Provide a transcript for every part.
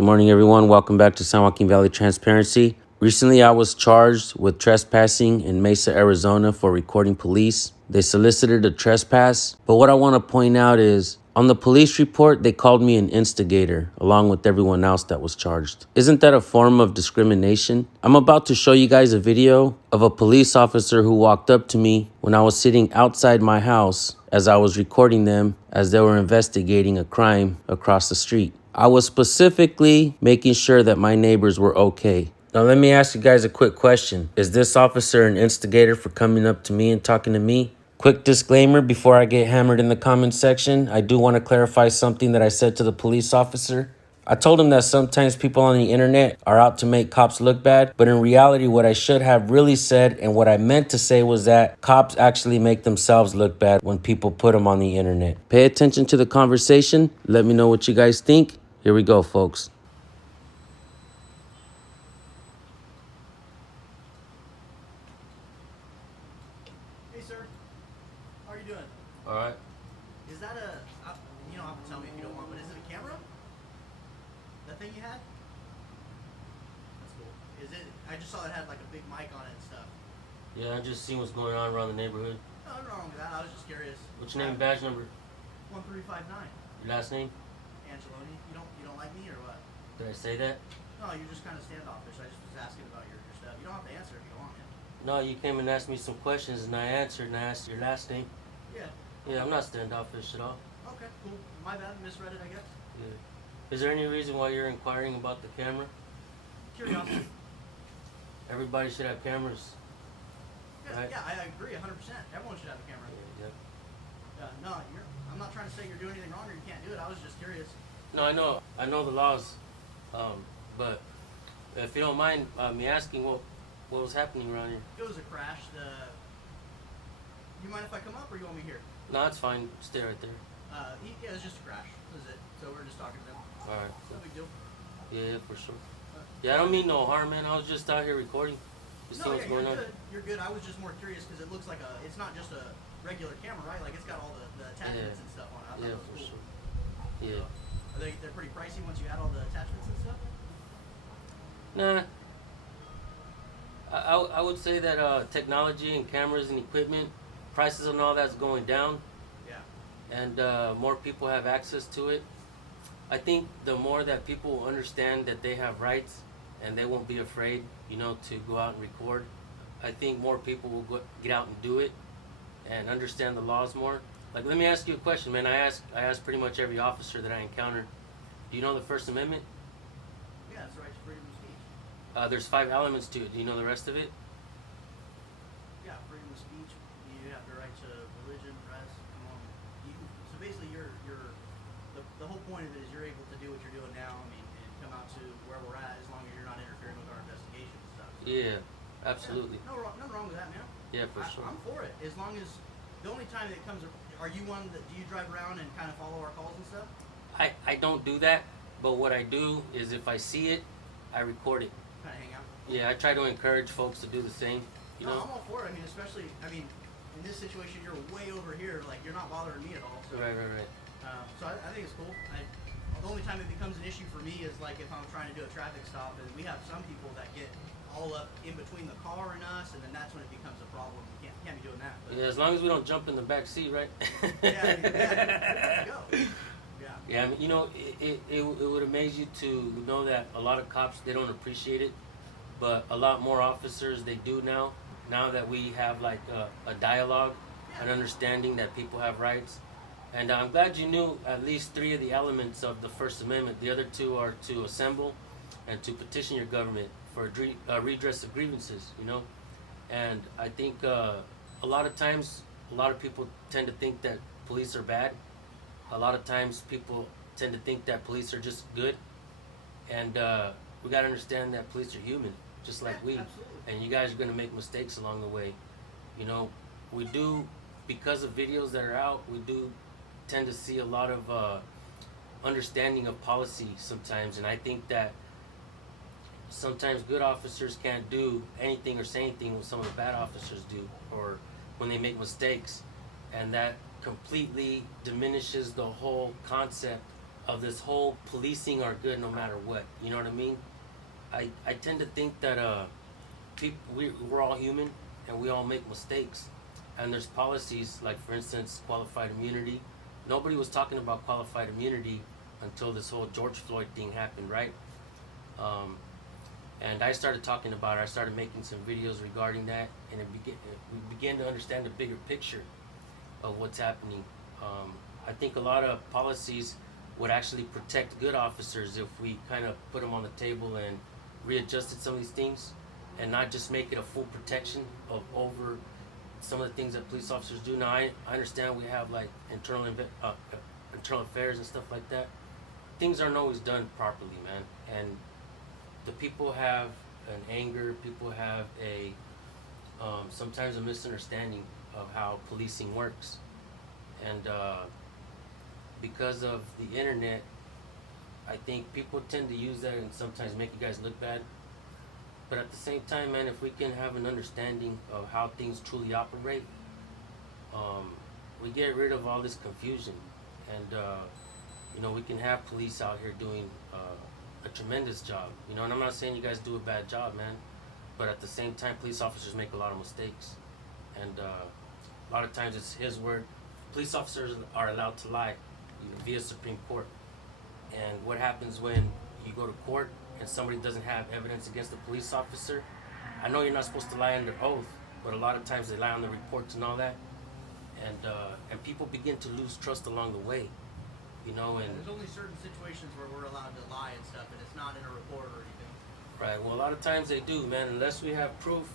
Good morning, everyone. Welcome back to San Joaquin Valley Transparency. Recently, I was charged with trespassing in Mesa, Arizona for recording police. They solicited a trespass, but what I want to point out is on the police report, they called me an instigator along with everyone else that was charged. Isn't that a form of discrimination? I'm about to show you guys a video of a police officer who walked up to me when I was sitting outside my house as I was recording them as they were investigating a crime across the street. I was specifically making sure that my neighbors were okay. Now, let me ask you guys a quick question. Is this officer an instigator for coming up to me and talking to me? Quick disclaimer before I get hammered in the comment section. I do want to clarify something that I said to the police officer. I told him that sometimes people on the internet are out to make cops look bad, but in reality, what I should have really said and what I meant to say was that cops actually make themselves look bad when people put them on the internet. Pay attention to the conversation. Let me know what you guys think. Here we go, folks. Hey, sir. How are you doing? All right. Is that you don't have to tell me if you don't want, but is it a camera? That thing you had? That's cool. Is it, I just saw it had like a big mic on it and stuff. Yeah, I just seen what's going on around the neighborhood. No, nothing wrong with that. I was just curious. What's your name, badge number? 1359. Your last name? Angeloni. You don't like me or what? Did I say that? No, you're just kind of standoffish. I just was asking about your stuff. You don't have to answer if you don't want me. No, you came and asked me some questions and I answered and I asked your last name. Yeah. Yeah, I'm not standoffish at all. Okay, cool. My bad. Misread it, I guess. Yeah. Is there any reason why you're inquiring about the camera? Curiosity. Everybody should have cameras. Yeah, Right. yeah, I agree 100%. Everyone should have a camera. Yeah. No, I'm not trying to say you're doing anything wrong or you can't do it. I was just curious. No, I know the laws, but if you don't mind me asking, what was happening around here? It was a crash. You mind if I come up or you want me here? No, it's fine. Stay right there. Yeah, it was just a crash. That was it. So we're just talking to them. All right. No big deal. Yeah, for sure. Yeah, I don't mean no harm, man. I was just out here recording. Just see No, what's yeah, going you're on. good. You're good. I was just more curious because it looks like it's not just a regular camera, right? Like it's got all the attachments and stuff on it. I thought Yeah, that for was cool. sure. Yeah. They're pretty pricey once you add all the attachments and stuff? Nah. I would say that technology and cameras and equipment, prices and all that's going down. Yeah. And more people have access to it. I think the more that people understand that they have rights and they won't be afraid, to go out and record, I think more people will get out and do it and understand the laws more. Like, let me ask you a question, man. I ask pretty much every officer that I encounter, do you know the First Amendment? Yeah, that's right. It's freedom of speech. There's 5 elements to it. Do you know the rest of it? Yeah, freedom of speech. You have the right to religion, press. So basically, the whole point of it is you're able to do what you're doing now. I mean, and come out to where we're at as long as you're not interfering with our investigation and stuff. So, Yeah, absolutely. Yeah, nothing wrong with that, man. Yeah, for sure. I'm for it. As long as the only time that it comes, are you one that do you drive around and kind of follow our calls and stuff? I don't do that, but what I do is if I see it, I record it. Kind of hang out. Yeah, I try to encourage folks to do the same. You know? I'm all for it. I mean, especially, in this situation, you're way over here. Like, you're not bothering me at all. So, Right. So I think it's cool. The only time it becomes an issue for me is like if I'm trying to do a traffic stop, and we have some people that get all up in between the car and us, and then that's when it becomes a problem. You can't be doing that. But, Yeah, as long as we don't jump in the back seat, right? yeah, go. Yeah, I mean, it would amaze you to know that a lot of cops, they don't appreciate it, but a lot more officers, they do now. Now that we have like a dialogue, an understanding that people have rights. And I'm glad you knew at least 3 of the elements of the First Amendment. The other 2 are to assemble and to petition your government for redress of grievances, And I think a lot of times, a lot of people tend to think that police are bad. A lot of times people tend to think that police are just good. And we got to understand that police are human, just like we. Absolutely. And you guys are going to make mistakes along the way. We do, because of videos that are out, we do tend to see a lot of understanding of policy sometimes. And I think that sometimes good officers can't do anything or say anything what some of the bad officers do, or when they make mistakes. And that completely diminishes the whole concept of this whole policing are good no matter what. You know what I mean? I tend to think that we're all human and we all make mistakes. And there's policies like, for instance, qualified immunity. Nobody was talking about qualified immunity until this whole George Floyd thing happened, right? Um, and I started talking about it. I started making some videos regarding that, and we began to understand the bigger picture of what's happening. I think a lot of policies would actually protect good officers if we kind of put them on the table and readjusted some of these things, and not just make it a full protection of over some of the things that police officers do. Now, I understand we have like internal affairs and stuff like that. Things aren't always done properly, man, and the people have an anger. People have a sometimes a misunderstanding of how policing works, and because of the internet, I think people tend to use that and sometimes make you guys look bad. But at the same time, man, if we can have an understanding of how things truly operate, we get rid of all this confusion, and we can have police out here doing a tremendous job. And I'm not saying you guys do a bad job, man, but at the same time, police officers make a lot of mistakes, and a lot of times it's his word. Police officers are allowed to lie via Supreme Court, and what happens when you go to court and somebody doesn't have evidence against a police officer? I know you're not supposed to lie under oath, but a lot of times they lie on the reports and all that, and people begin to lose trust along the way, And there's only certain situations where we're allowed to lie and stuff, and it's not in a report or anything. Right. Well, a lot of times they do, man. Unless we have proof,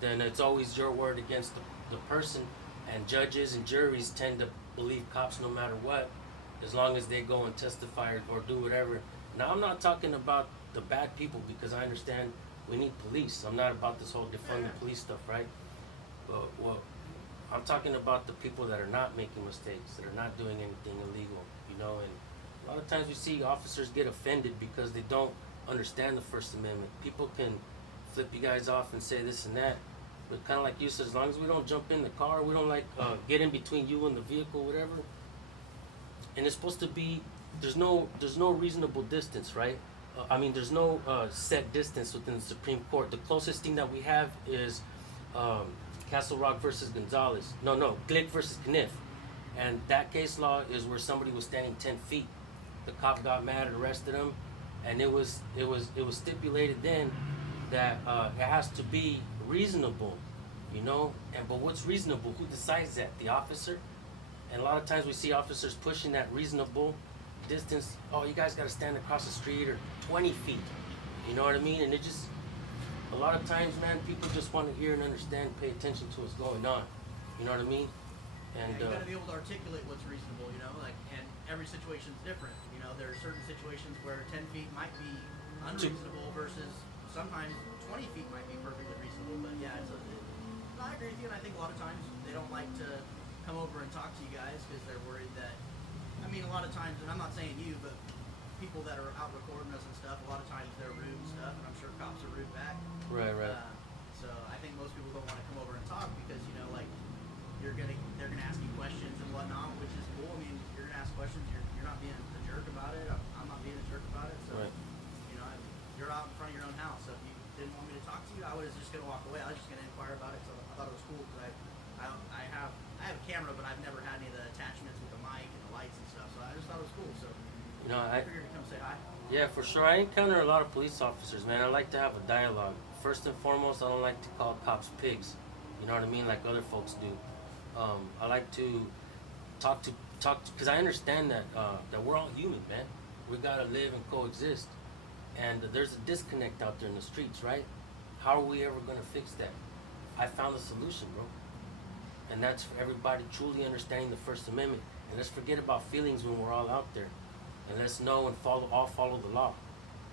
then it's always your word against the person, and judges and juries tend to believe cops no matter what, as long as they go and testify or do whatever. Now, I'm not talking about the bad people, because I understand we need police. I'm not about this whole defunding police stuff, right? But I'm talking about the people that are not making mistakes, that are not doing anything illegal, and a lot of times we see officers get offended because they don't understand the First Amendment. People can flip you guys off and say this and that, but kind of like you said, as long as we don't jump in the car, we don't get in between you and the vehicle, whatever. And it's supposed to be, there's no reasonable distance, right? There's no set distance within the Supreme Court. The closest thing that we have is Castle Rock versus Gonzalez. No, Glick versus Kniff. And that case law is where somebody was standing 10 feet. The cop got mad and arrested him, and it was stipulated then that it has to be reasonable, but what's reasonable? Who decides that? The officer? And a lot of times we see officers pushing that reasonable distance. Oh, you guys got to stand across the street, or 20 feet. You know what I mean? And a lot of times, man, people just want to hear and understand, pay attention to what's going on. You know what I mean? And you got to be able to articulate what's reasonable, and every situation's different. There are certain situations where 10 feet might be unreasonable versus sometimes 20 feet might be perfectly reasonable. But yeah, I agree with you, and I think a lot of times they don't like to come over and talk to you guys because they're worried that, a lot of times, and I'm not saying you, but people that are out recording us and stuff, a lot of times they're rude and stuff, and I'm sure cops are rude back. Right. So I think most people don't want to come over and talk because, they're gonna ask you questions and whatnot, which is cool. You're gonna ask questions. You're not being a jerk about it. I'm not being a jerk about it. So, right. You're out in front of your own house. So if you didn't want me to talk to you, I was just gonna walk away. I was just gonna inquire about it. So I thought it was cool because I have a camera, but I've never had any of the attachments with the mic and the lights and stuff. So I just thought it was cool. So I figured to come say hi. Yeah, for sure. I encounter a lot of police officers, man. I like to have a dialogue. First and foremost, I don't like to call cops pigs. You know what I mean? Like other folks do. I like to talk to, because I understand that we're all human, man. We gotta live and coexist, and there's a disconnect out there in the streets, right? How are we ever gonna fix that? I found a solution, bro, and that's for everybody truly understanding the First Amendment. And let's forget about feelings when we're all out there, and let's know and follow the law.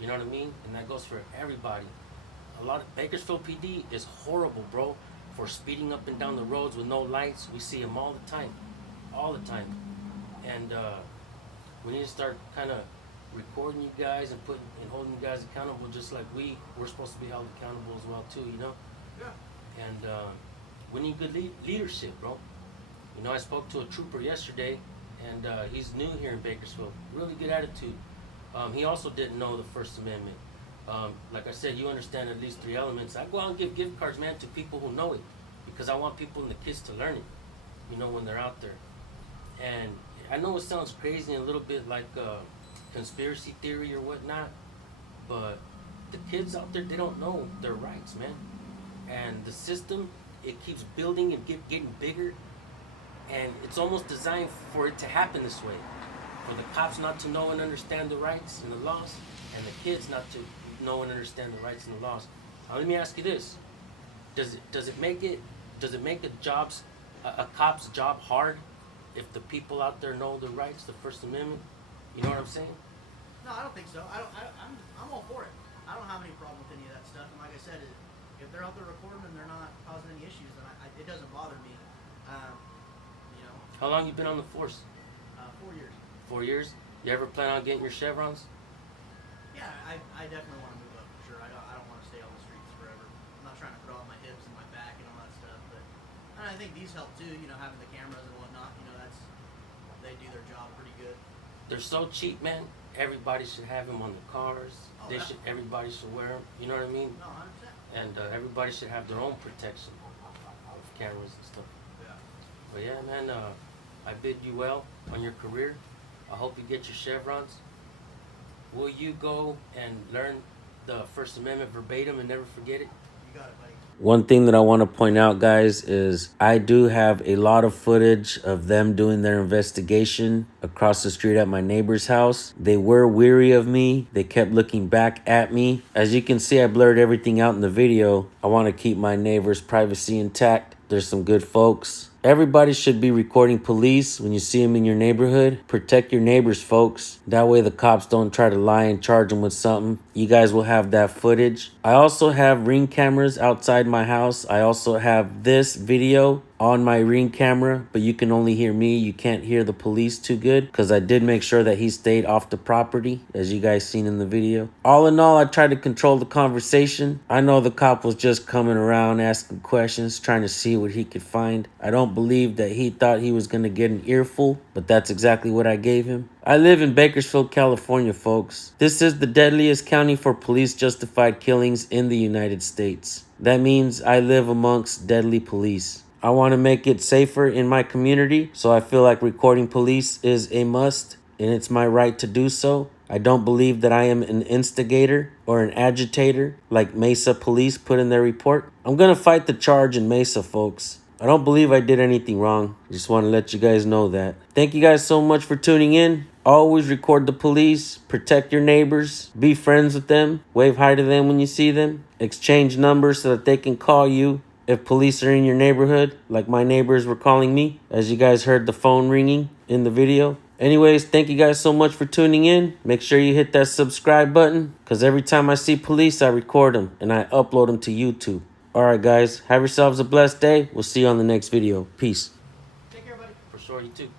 You know what I mean? And that goes for everybody. A lot of Bakersfield PD is horrible, bro, for speeding up and down the roads with no lights. We see them all the time. And we need to start kind of recording you guys and holding you guys accountable, just like we're supposed to be held accountable as well too. Yeah. And we need good leadership, bro. I spoke to a trooper yesterday, and he's new here in Bakersfield. Really good attitude. He also didn't know the First Amendment. Like I said, you understand at least 3 elements. I go out and give gift cards, man, to people who know it, because I want people and the kids to learn it, you know, when they're out there. And I know it sounds crazy and a little bit like conspiracy theory or whatnot, but the kids out there, they don't know their rights, man. And the system, it keeps building and getting bigger, and it's almost designed for it to happen this way, for the cops not to know and understand the rights and the laws, and the kids not to know and understand the rights and the laws. Now let me ask you this: does it make a cop's job hard if the people out there know the rights, the First Amendment? You know what I'm saying? No, I don't think so. I'm all for it. I don't have any problem with any of that stuff. And like I said, if they're out there recording and they're not causing any issues, then it doesn't bother me. You know. How long you been on the force? 4 years. 4 years. You ever plan on getting your chevrons? Yeah, I definitely want to move up for sure. I don't want to stay on the streets forever. I'm not trying to put all my hips and my back and all that stuff, but and I think these help too. You know, having the cameras and whatnot. You know, they do their job pretty good. They're so cheap, man. Everybody should have them on the cars. Oh, Everybody should wear them. You know what I mean? No, 100%. And everybody should have their own protection of cameras and stuff. Yeah. But yeah, man, I bid you well on your career. I hope you get your chevrons. Will you go and learn the First Amendment verbatim and never forget it? You got it, buddy. One thing that I want to point out, guys, is I do have a lot of footage of them doing their investigation across the street at my neighbor's house. They were weary of me. They kept looking back at me. As you can see, I blurred everything out in the video. I want to keep my neighbor's privacy intact. There's some good folks. Everybody should be recording police when you see them in your neighborhood. Protect your neighbors, folks. That way the cops don't try to lie and charge them with something. You guys will have that footage. I also have Ring cameras outside my house. I also have this video on my Ring camera, but you can only hear me. You can't hear the police too good because I did make sure that he stayed off the property, as you guys seen in the video. All in all, I tried to control the conversation. I know the cop was just coming around asking questions, trying to see what he could find. I don't believe that he thought he was going to get an earful, but that's exactly what I gave him. I live in Bakersfield, California, folks. This is the deadliest county for police-justified killings in the United States. That means I live amongst deadly police. I want to make it safer in my community, so I feel like recording police is a must, and it's my right to do so. I don't believe that I am an instigator or an agitator like Mesa Police put in their report. I'm going to fight the charge in Mesa, folks. I don't believe I did anything wrong. I just want to let you guys know that. Thank you guys so much for tuning in. Always record the police, protect your neighbors, be friends with them, wave hi to them when you see them, exchange numbers so that they can call you if police are in your neighborhood, like my neighbors were calling me, as you guys heard the phone ringing in the video. Anyways, thank you guys so much for tuning in. Make sure you hit that subscribe button, because every time I see police, I record them and I upload them to YouTube. Alright guys, have yourselves a blessed day. We'll see you on the next video. Peace. Take care, buddy. For sure, you too.